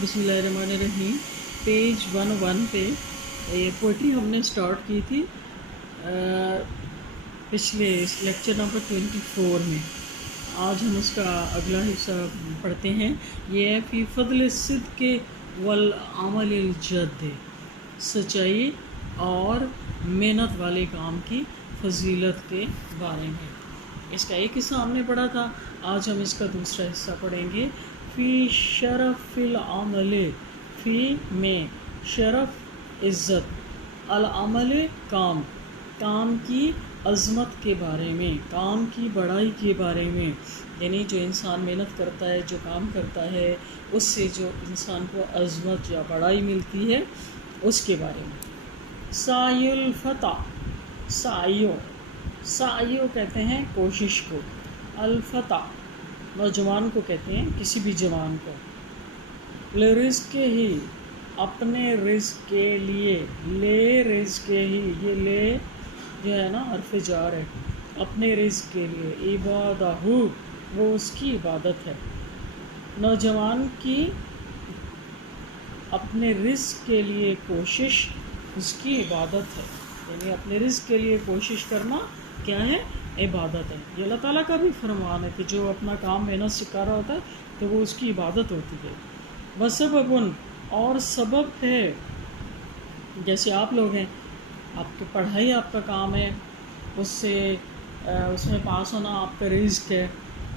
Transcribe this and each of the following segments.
بسم اللہ الرحمن الرحیم۔ پیج 101 پہ یہ پوئٹری ہم نے سٹارٹ کی تھی پچھلے لیکچر نمبر 24 میں۔ آج ہم اس کا اگلا حصہ پڑھتے ہیں۔ یہ ہے فی فضل صدق والعمل الجد، سچائی اور محنت والے کام کی فضیلت کے بارے میں۔ اس کا ایک حصہ ہم نے پڑھا تھا، آج ہم اس کا دوسرا حصہ پڑھیں گے۔ فی شرف العمل، فی میں شرف عزت، العمل کام کی عظمت کے بارے میں، کام کی بڑائی کے بارے میں، یعنی جو انسان محنت کرتا ہے، جو کام کرتا ہے، اس سے جو انسان کو عظمت یا بڑائی ملتی ہے اس کے بارے میں۔ سعی الفتح، سعیو کہتے ہیں کوشش کو، الفتح نوجوان کو کہتے ہیں، کسی بھی جوان کو۔ لرزق ہی، اپنے رزق کے لیے، لے رزق ہی، یہ لے جو ہے نا حرف جار ہے، اپنے رزق کے لیے، عبادہ وہ اس کی عبادت ہے۔ نوجوان کی اپنے رزق کے لیے کوشش اس کی عبادت ہے، یعنی اپنے رزق کے لیے کوشش کرنا کیا ہے؟ عبادت ہے۔ یہ اللہ تعالیٰ کا بھی فرمان ہے کہ جو اپنا کام محنت سے کر رہا ہوتا ہے تو وہ اس کی عبادت ہوتی ہے۔ وسبب، اور سبب ہے، جیسے آپ لوگ ہیں، آپ کی پڑھائی آپ کا کام ہے، اس میں پاس ہونا آپ کا رزق ہے،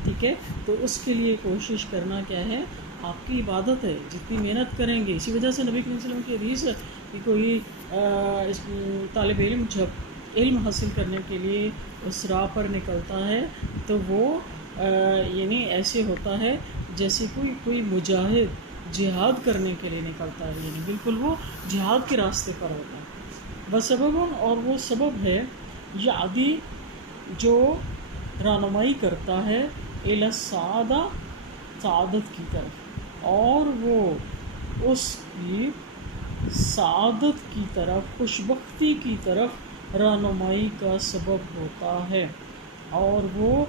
ٹھیک ہے، تو اس کے لیے کوشش کرنا کیا ہے؟ آپ کی عبادت ہے۔ جتنی محنت کریں گے، اسی وجہ سے نبی کریم صلی اللہ علیہ وسلم کی حدیث ہے کہ کوئی طالب علم جب علم حاصل کرنے کے لیے اس راہ پر نکلتا ہے تو وہ یعنی ایسے ہوتا ہے جیسے کوئی مجاہد جہاد کرنے کے لیے نکلتا ہے، یعنی بالکل وہ جہاد کے راستے پر ہوتا ہے۔ وسبب، اور وہ سبب ہے، یعدی جو رہنمائی کرتا ہے، الی السعادہ سعادت کی طرف، اور وہ اس کی سعادت کی طرف، خوشبختی کی طرف رہنمائی کا سبب ہوتا ہے، اور وہ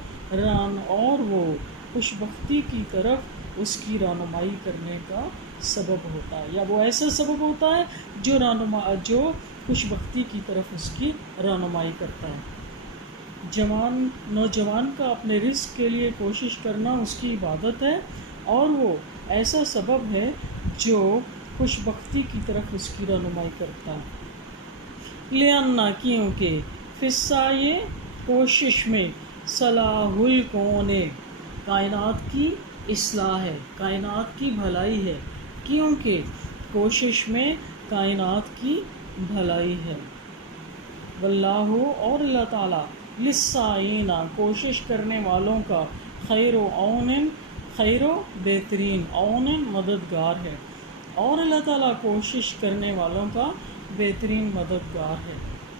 خوشبختی کی طرف اس کی رہنمائی کرنے کا سبب ہوتا ہے، یا وہ ایسا سبب ہوتا ہے جو خوشبختی کی طرف اس کی رہنمائی کرتا ہے۔ نوجوان کا اپنے رزق کے لیے کوشش کرنا اس کی عبادت ہے، اور وہ ایسا سبب ہے جو خوشبختی کی طرف اس کی رہنمائی کرتا ہے۔ لِأَنَّ، کیونکہ فِي کوشش میں صلاح الکون، کائنات کی اصلاح ہے، کائنات کی بھلائی ہے، کیونکہ کوشش میں کائنات کی بھلائی ہے۔ واللہ، اور اللہ تعالیٰ، للسعین، کوشش کرنے والوں کا، خیر و عون، خیر و بہترین، عون مددگار ہے، اور اللہ تعالیٰ کوشش کرنے والوں کا بہترین مددگار ہے۔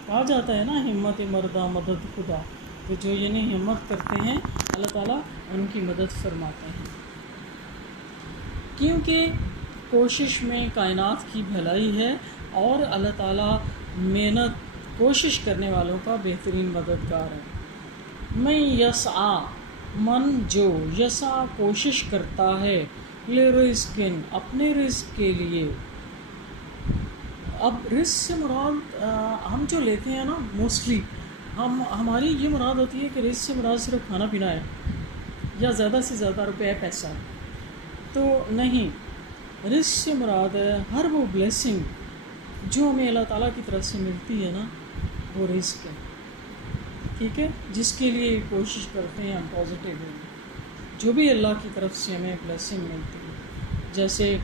کہا جاتا ہے نا، ہمت مردہ مدد خدا، تو جو یعنی ہمت کرتے ہیں اللہ تعالیٰ ان کی مدد فرماتے ہیں، کیونکہ کوشش میں کائنات کی بھلائی ہے، اور اللہ تعالیٰ کوشش کرنے والوں کا بہترین مددگار ہے۔ من یسعی، جو یسعی کوشش کرتا ہے، لرزق، اپنے رزق کے لیے۔ اب رزق سے مراد ہم جو لیتے ہیں نا، موسٹلی ہماری یہ مراد ہوتی ہے کہ رزق سے مراد صرف کھانا پینا ہے، یا زیادہ سے زیادہ روپے پیسہ، تو نہیں، رزق سے مراد ہے ہر وہ بلیسنگ جو ہمیں اللہ تعالیٰ کی طرف سے ملتی ہے نا، وہ رزق ہے، ٹھیک ہے، جس کے لیے کوشش کرتے ہیں ہم پازیٹیو ہیں، جو بھی اللہ کی طرف سے ہمیں بلیسنگ ملتی ہے، جیسے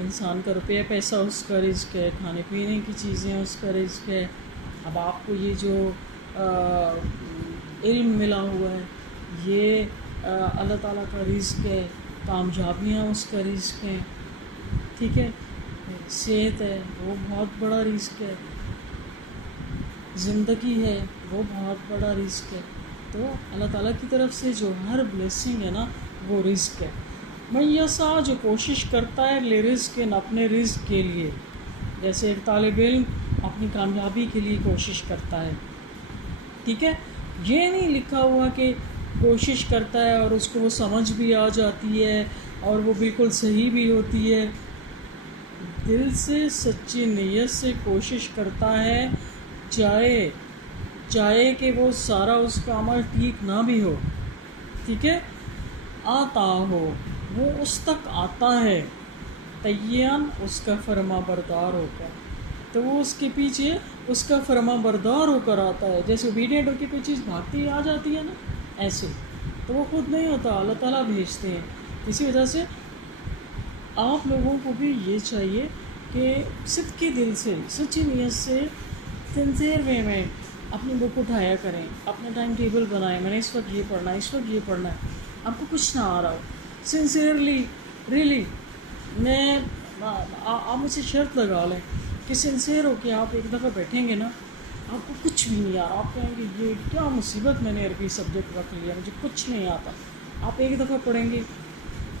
انسان کا روپیہ پیسہ اس کا رزق ہے، کھانے پینے کی چیزیں اس کا رزق ہے۔ اب آپ کو یہ جو علم ملا ہوا ہے، یہ اللہ تعالیٰ کا رزق ہے، کامیابیاں اس کا رزق ہیں، ٹھیک ہے، صحت ہے وہ بہت بڑا رزق ہے، زندگی ہے وہ بہت بڑا رزق ہے، تو اللہ تعالیٰ کی طرف سے جو ہر بلیسنگ ہے نا، وہ رزق ہے۔ من یسعی، جو کوشش کرتا ہے، لرزق، اپنے رزق کے لیے، جیسے ایک طالب علم اپنی کامیابی کے لیے کوشش کرتا ہے، ٹھیک ہے، یہ نہیں لکھا ہوا کہ کوشش کرتا ہے اور اس کو وہ سمجھ بھی آ جاتی ہے اور وہ بالکل صحیح بھی ہوتی ہے، دل سے سچی نیت سے کوشش کرتا ہے، چاہے کہ وہ سارا اس کا عمل ٹھیک نہ بھی ہو، ٹھیک ہے، آتا ہو، وہ اس تک آتا ہے، تیّان اس کا فرما بردار ہو کر، تو وہ اس کے پیچھے اس کا فرما بردار ہو کر آتا ہے، جیسے اوبیڈینٹ ہو کے کوئی چیز بھاگتی آ جاتی ہے نا، ایسے تو وہ خود نہیں ہوتا، اللہ تعالیٰ بھیجتے ہیں۔ اسی وجہ سے آپ لوگوں کو بھی یہ چاہیے کہ صدقے دل سے، سچی نیت سے، سنسیئر وے میں اپنی بک اٹھایا کریں، اپنا ٹائم ٹیبل بنائیں، میں نے اس وقت یہ پڑھنا ہے، اس وقت یہ پڑھنا ہے، آپ کو کچھ نہ آ رہا ہو، سنسیئرلی، ریئلی، میں آپ مجھ سے شرط لگا لیں کہ سنسیئر ہو کے آپ ایک دفعہ بیٹھیں گے نا، آپ کو کچھ بھی نہیں آ رہا، آپ کہیں گے یہ کیا مصیبت میں نے عربی سبجیکٹ رکھ لیا، مجھے کچھ نہیں آتا، آپ ایک دفعہ پڑھیں گے،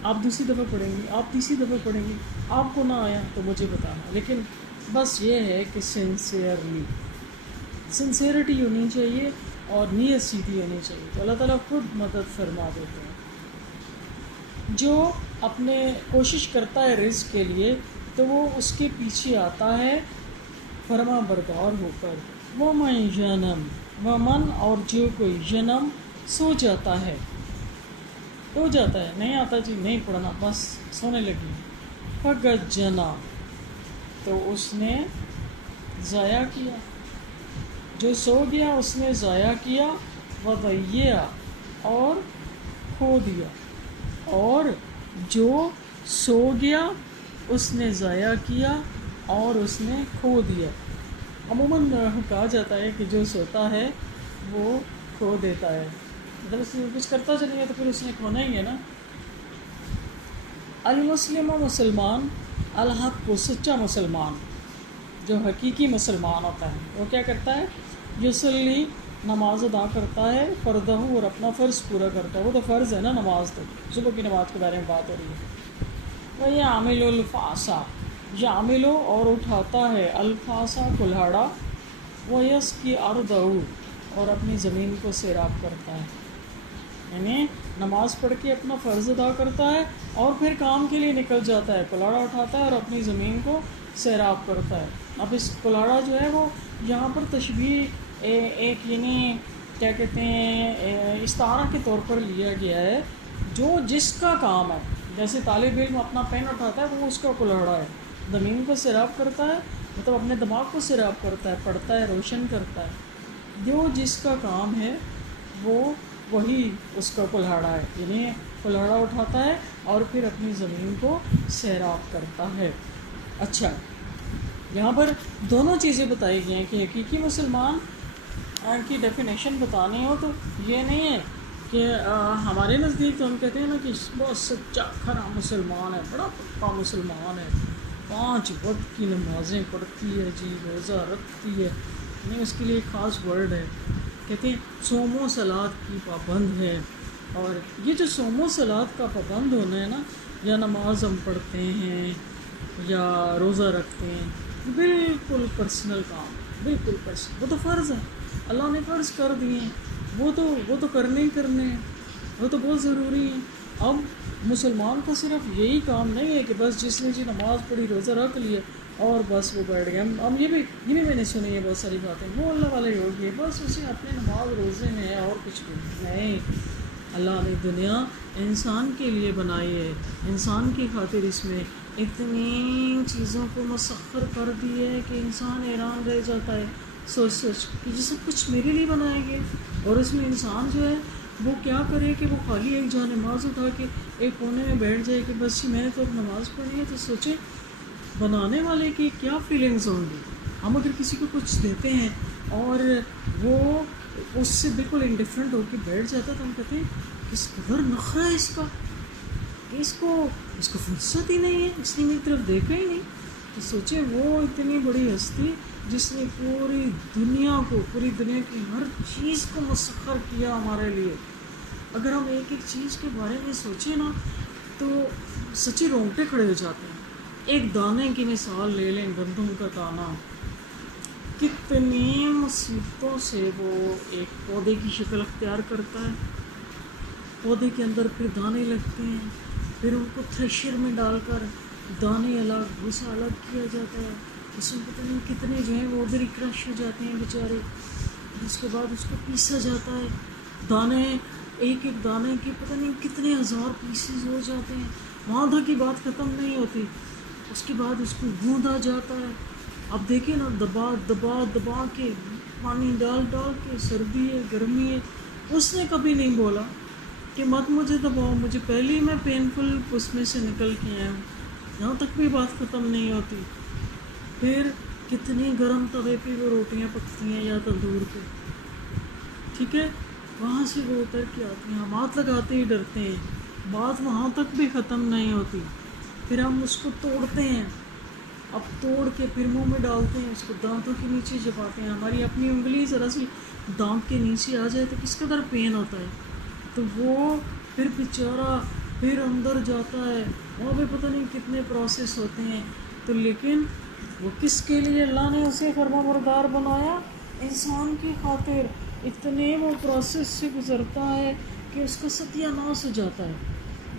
آپ دوسری دفعہ پڑھیں گے، آپ تیسری دفعہ پڑھیں گے، آپ کو نہ آیا تو مجھے بتانا، لیکن بس یہ ہے کہ سنسیئرٹی ہونی چاہیے اور نیت سیدھی ہونی چاہیے، تو اللہ تعالیٰ خود مدد فرما دیتے ہیں۔ جو اپنے کوشش کرتا ہے رزق کے لیے تو وہ اس کے پیچھے آتا ہے فرما بردار ہو کر، وَمَن جنم، ومن اور جو کوئی جنم سو جاتا ہے، نہیں آتا جی نہیں پڑھنا بس سونے لگی، فقط جنا تو اس نے ضائع کیا، جو سو گیا اس نے ضائع کیا، وضیع اور کھو دیا، اور جو سو گیا اس نے ضائع کیا اور اس نے کھو دیا۔ عموماً کہا جاتا ہے کہ جو سوتا ہے وہ کھو دیتا ہے، مطلب اس نے کچھ کرتا چلے گا تو پھر اس نے کھونا ہی ہے نا۔ المسلم و مسلمان، الحق کو سچا مسلمان، جو حقیقی مسلمان ہوتا ہے وہ کیا کرتا ہے، یصلی نماز ادا کرتا ہے، فردہ اور اپنا فرض پورا کرتا ہے، وہ تو فرض ہے نا نماز، تو صبح کی نماز کے بارے میں بات ہو رہی ہے۔ وہ یہ عامل الفاسا، یہ عامل اور اٹھاتا ہے، الفاسا کلہاڑا، وہ یس کی ارض اور اپنی زمین کو سیراب کرتا ہے، یعنی نماز پڑھ کے اپنا فرض ادا کرتا ہے اور پھر کام کے لیے نکل جاتا ہے، کلاڑا اٹھاتا ہے اور اپنی زمین کو سیراب کرتا ہے۔ اب اس کلاڑا جو ہے وہ یہاں پر تشبیہ ایک یعنی کیا کہتے ہیں استعارہ کے طور پر لیا گیا ہے، جو جس کا کام ہے، جیسے طالب علم اپنا پین اٹھاتا ہے وہ اس کا کلاڑا ہے، زمین کو سیراب کرتا ہے مطلب اپنے دماغ کو سیراب کرتا ہے، پڑھتا ہے، روشن کرتا ہے، جو جس کا کام ہے وہ وہی اس کا کلہاڑا ہے، یعنی کلہاڑا اٹھاتا ہے اور پھر اپنی زمین کو سیراب کرتا ہے۔ اچھا، یہاں پر دونوں چیزیں بتائی گئی ہیں کہ حقیقی مسلمان کی ڈیفینیشن بتانی ہو تو یہ نہیں ہے کہ ہمارے نزدیک تو ہم کہتے ہیں نا کہ بہت سچا کھرا مسلمان ہے، بڑا پکا مسلمان ہے، 5 وقت کی نمازیں پڑھتی ہے جی، روزہ رکھتی ہے، نہیں اس کے لیے ایک خاص ورڈ ہے، کہتے ہیں صوم و صلات کی پابند ہے۔ اور یہ جو صوم و صلات کا پابند ہونا ہے نا، یا نماز ہم پڑھتے ہیں یا روزہ رکھتے ہیں، بالکل پرسنل کام، بالکل پرسنل، وہ تو فرض ہے، اللہ نے فرض کر دیے ہیں، وہ تو کرنے ہی کرنے ہیں، وہ تو بہت ضروری ہیں۔ اب مسلمان کا صرف یہی کام نہیں ہے کہ بس جس نے جی نماز پڑھی، روزہ رکھ لیا اور بس وہ بیٹھ گئے، ہم یہ بھی میں نے سنی ہے بہت ساری باتیں، وہ اللہ والے ہو گئے، بس اسے اپنے نماز روزے میں ہے اور کچھ بھی نہیں۔ اللہ نے دنیا انسان کے لیے بنائی ہے، انسان کی خاطر اس میں اتنی چیزوں کو مسخر کر دی ہے کہ انسان حیران رہ جاتا ہے سوچ کہ یہ سب کچھ میرے لیے بنایا گیا، اور اس میں انسان جو ہے وہ کیا کرے کہ وہ خالی ایک جا نماز اٹھا کے ایک کونے میں بیٹھ جائے کہ بس میں نے تو اب نماز پڑھی ہے، تو سوچیں بنانے والے کی کیا فیلنگز ہوں گی۔ ہم اگر کسی کو کچھ دیتے ہیں اور وہ اس سے بالکل انڈیفرنٹ ہو کے بیٹھ جاتا تو ہم کہتے ہیں اس قدر نخرہ ہے اس کا، اس کو فرصت ہی نہیں ہے، اس نے میری طرف دیکھا ہی نہیں۔ تو سوچیں وہ اتنی بڑی ہستی جس نے پوری دنیا کی ہر چیز کو مسخر کیا ہمارے لیے، اگر ہم ایک ایک چیز کے بارے میں سوچیں نا تو سچی رونگٹے کھڑے ہو جاتے ہیں۔ ایک دانے کی مثال لے لیں، گندم کا دانہ، کتنی مصیبتوں سے وہ ایک پودے کی شکل اختیار کرتا ہے، پودے کے اندر پھر دانے لگتے ہیں، پھر ان کو تھریشر میں ڈال کر دانے الگ بھوسا الگ کیا جاتا ہے، اس میں پتہ نہیں کتنے جو ہیں وہ ادھر ہی کرش ہو جاتے ہیں بیچارے، اس کے بعد اس کو پیسا جاتا ہے، دانے ایک ایک دانے کے پتہ نہیں کتنے ہزار پیسز ہو جاتے ہیں، وہاں تک کی بات ختم نہیں ہوتی، اس کے بعد اس کو گوندا جاتا ہے۔ اب دیکھیں نا، دبا دبا دبا کے پانی ڈال ڈال کے، سردی ہے گرمی ہے، اس نے کبھی نہیں بولا کہ مت مجھے دباؤ، مجھے پہلے ہی میں پینفل اس میں سے نکل کے آیا ہوں، یہاں تک بھی بات ختم نہیں ہوتی۔ پھر کتنے گرم توے پہ وہ روٹیاں پکتی ہیں یا تندور پہ، ٹھیک ہے، وہاں سے وہ اتر کے آتی ہیں، ہم ہاتھ لگاتے ہی ڈرتے ہیں، بات وہاں تک بھی ختم نہیں ہوتی، پھر ہم اس کو توڑتے ہیں، اب توڑ کے پھر منہ میں ڈالتے ہیں، اس کو دانتوں کے نیچے چباتے ہیں، ہماری اپنی انگلی ذرا سی دانت کے نیچے آ جائے تو کس قدر پین ہوتا ہے، تو وہ پھر بیچارہ پھر اندر جاتا ہے، وہاں پہ پتہ نہیں کتنے پروسیس ہوتے ہیں، تو لیکن وہ کس کے لیے اللہ نے اسے فرما بردار بنایا؟ انسان کی خاطر، اتنے وہ پروسیس سے گزرتا ہے کہ اس کا ستیہ ناش ہو جاتا ہے۔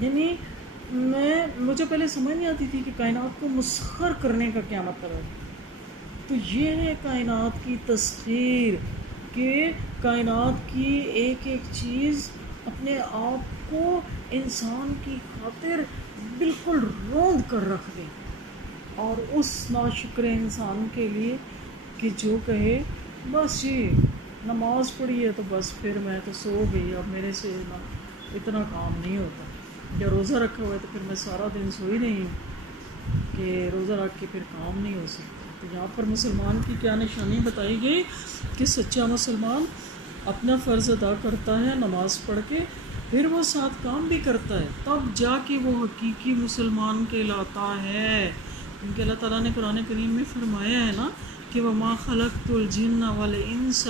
یعنی مجھے پہلے سمجھ نہیں آتی تھی کہ کائنات کو مسخر کرنے کا کیا مطلب ہے، تو یہ ہے کائنات کی تسخیر، کہ کائنات کی ایک ایک چیز اپنے آپ کو انسان کی خاطر بالکل روند کر رکھ دے، اور اس ناشکر انسان کے لیے کہ جو کہے بس جی نماز پڑھی ہے تو بس پھر میں تو سو گئی، اب میرے سے اتنا کام نہیں ہوتا، یا روزہ رکھا ہوا ہے تو پھر میں سارا دن سوئی نہیں ہوں کہ روزہ رکھ کے پھر کام نہیں ہو سکتا۔ تو یہاں پر مسلمان کی کیا نشانی بتائی گئی کہ سچا مسلمان اپنا فرض ادا کرتا ہے نماز پڑھ کے، پھر وہ ساتھ کام بھی کرتا ہے، تب جا کے وہ حقیقی مسلمان کہلاتا ہے، کیونکہ اللہ تعالیٰ نے قرآن کریم میں فرمایا ہے نا کہ وَمَا خَلَقْتُ الْجِنَّ وَالْإِنسَ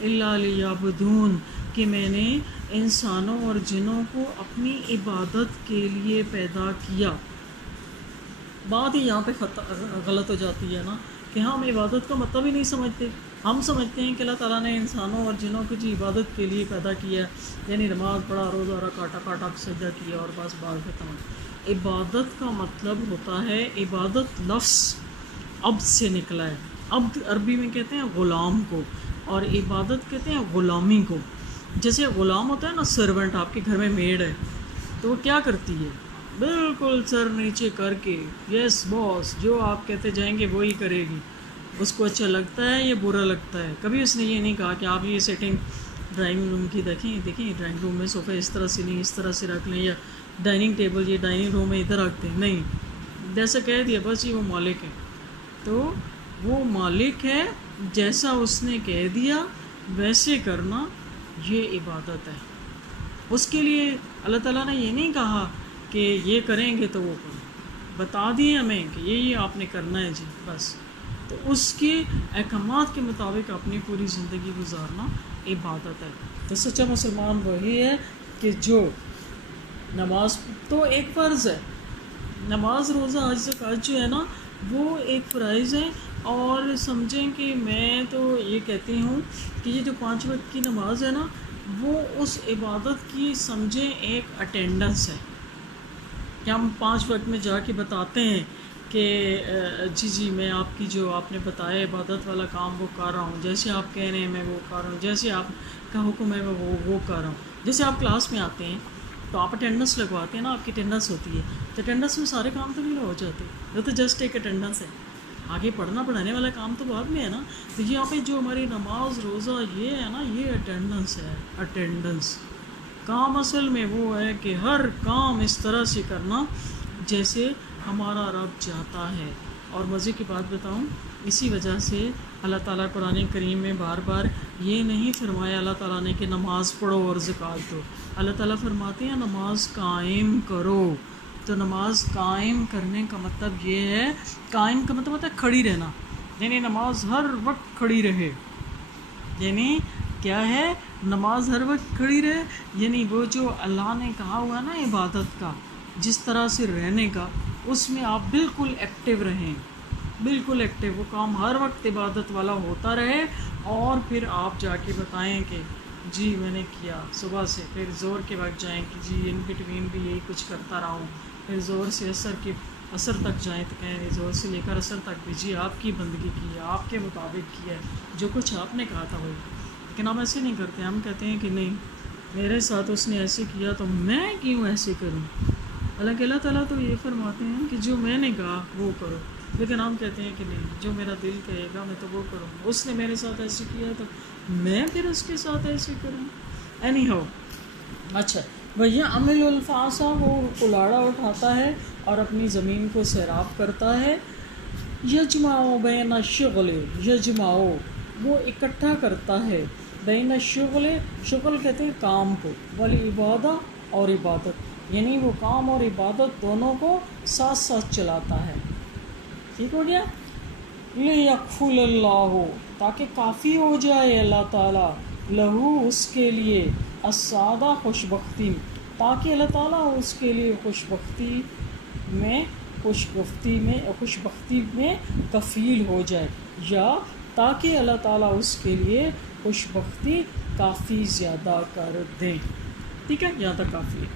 إِلَّا لِيَعْبُدُونَ، کہ میں نے انسانوں اور جنوں کو اپنی عبادت کے لیے پیدا کیا۔ بات ہی یہاں پہ غلط ہو جاتی ہے نا کہ ہم عبادت کا مطلب ہی نہیں سمجھتے، ہم سمجھتے ہیں کہ اللہ تعالیٰ نے انسانوں اور جنوں کو جی عبادت کے لیے پیدا کیا ہے، یعنی نماز پڑھا، روزہ رکھا، کاٹا سجدہ کیا اور بس بات ختم۔ عبادت کا مطلب ہوتا ہے، عبادت لفظ عبد سے نکلا ہے، عبد عربی میں کہتے ہیں غلام کو، اور عبادت کہتے ہیں غلامی کو۔ جیسے غلام ہوتا ہے نا، سرونٹ، آپ کے گھر میں میڈ ہے تو وہ کیا کرتی ہے، بالکل سر نیچے کر کے یس باس، جو آپ کہتے جائیں گے وہی کرے گی، اس کو اچھا لگتا ہے یا برا لگتا ہے، کبھی اس نے یہ نہیں کہا کہ آپ یہ سیٹنگ ڈرائنگ روم کی دیکھیں ڈرائنگ روم میں صوفے اس طرح سے نہیں، اس طرح سے رکھ لیں، یا ڈائننگ ٹیبل یہ ڈائننگ روم میں ادھر رکھتے ہیں، نہیں، جیسا کہہ دیا بس یہ وہ مالک ہے، تو وہ مالک ہے، جیسا اس نے کہہ دیا ویسے کرنا، یہ عبادت ہے۔ اس کے لیے اللہ تعالیٰ نے یہ نہیں کہا کہ یہ کریں گے تو وہ کریں، بتا دیے ہمیں کہ یہ آپ نے کرنا ہے جی بس، تو اس کے احکامات کے مطابق اپنی پوری زندگی گزارنا عبادت ہے۔ تو سچا مسلمان وہی ہے کہ جو نماز تو ایک فرض ہے، نماز روزہ حج زکوٰۃ جو ہے نا وہ ایک فرائض ہے، اور سمجھیں کہ میں تو یہ کہتی ہوں کہ یہ جو 5 وقت کی نماز ہے نا وہ اس عبادت کی سمجھیں ایک اٹینڈنس ہے، کہ ہم 5 وقت میں جا کے بتاتے ہیں کہ جی میں آپ کی جو آپ نے بتایا عبادت والا کام وہ کر رہا ہوں، جیسے آپ کہہ رہے ہیں میں وہ کر رہا ہوں، جیسے آپ کا حکم ہے میں وہ کر رہا ہوں۔ جیسے آپ کلاس میں آتے ہیں تو آپ اٹینڈنس لگواتے ہیں نا، آپ کی اٹینڈنس ہوتی ہے، تو اٹینڈنس میں سارے کام تو نہیں ہو جاتے، وہ تو جسٹ ایک اٹینڈنس ہے، آگے پڑھنا پڑھانے والا کام تو بعد میں ہے نا۔ تو یہاں پہ جو ہماری نماز روزہ یہ ہے نا، یہ اٹینڈنس ہے، اٹینڈنس کام اصل میں وہ ہے کہ ہر کام اس طرح سے کرنا جیسے ہمارا رب چاہتا ہے۔ اور مزے کی بات بتاؤں، اسی وجہ سے اللہ تعالیٰ قرآن کریم میں بار بار یہ نہیں فرمایا اللہ تعالیٰ نے کہ نماز پڑھو اور زکوٰۃ دو، اللہ تعالیٰ فرماتے ہیں نماز قائم کرو۔ تو نماز قائم کرنے کا مطلب یہ ہے، قائم کا مطلب ہوتا ہے کھڑی رہنا، یعنی نماز ہر وقت کھڑی رہے، یعنی کیا ہے، نماز ہر وقت کھڑی رہے، یعنی وہ جو اللہ نے کہا ہوا ہے نا عبادت کا، جس طرح سے رہنے کا، اس میں آپ بالکل ایکٹیو رہیں، بالکل ایکٹیو، وہ کام ہر وقت عبادت والا ہوتا رہے، اور پھر آپ جا کے بتائیں کہ جی میں نے کیا صبح سے، پھر زور کے وقت جائیں کہ جی ان بٹوین بھی یہی کچھ کرتا رہا ہوں، پھر زور سے عصر کے اثر تک جائیں تو کہیں زور سے لے کر اثر تک بھی جی آپ کی بندگی کی ہے، آپ کے مطابق کیا ہے، جو کچھ آپ نے کہا تھا وہی. لیکن ہم ایسے نہیں کرتے. ہم کہتے ہیں کہ نہیں، میرے ساتھ اس نے ایسے کیا تو میں کیوں ایسے کروں. حالانکہ اللہ تعالیٰ تو یہ فرماتے ہیں کہ جو میں نے کہا وہ کرو، لیکن ہم کہتے ہیں کہ نہیں، جو میرا دل کہے گا میں تو وہ کروں. اس نے میرے ساتھ ایسے کیا تو میں پھر اس کے ساتھ ایسے کروں. Any how. اچھا، وہی عمل الفاظہ، وہ کلاڑا اٹھاتا ہے اور اپنی زمین کو سیراب کرتا ہے. یجمع بین الشغل، یجمع وہ اکٹھا کرتا ہے، بین الشغل، شغل کہتے ہیں کام کو، والعبادہ اور عبادت، یعنی وہ کام اور عبادت دونوں کو ساتھ ساتھ چلاتا ہے. ٹھیک ہو گیا. لیکفل اللہ، تاکہ کافی ہو جائے اللہ تعالیٰ، لہو اس کے لیے، السعادہ خوش بختی، تاکہ اللہ تعالیٰ اس کے لیے خوش بختی میں کفیل ہو جائے، یا تاکہ اللہ تعالیٰ اس کے لیے خوش بختی کافی زیادہ کر دیں. ٹھیک ہے، یہاں تک کافی ہے.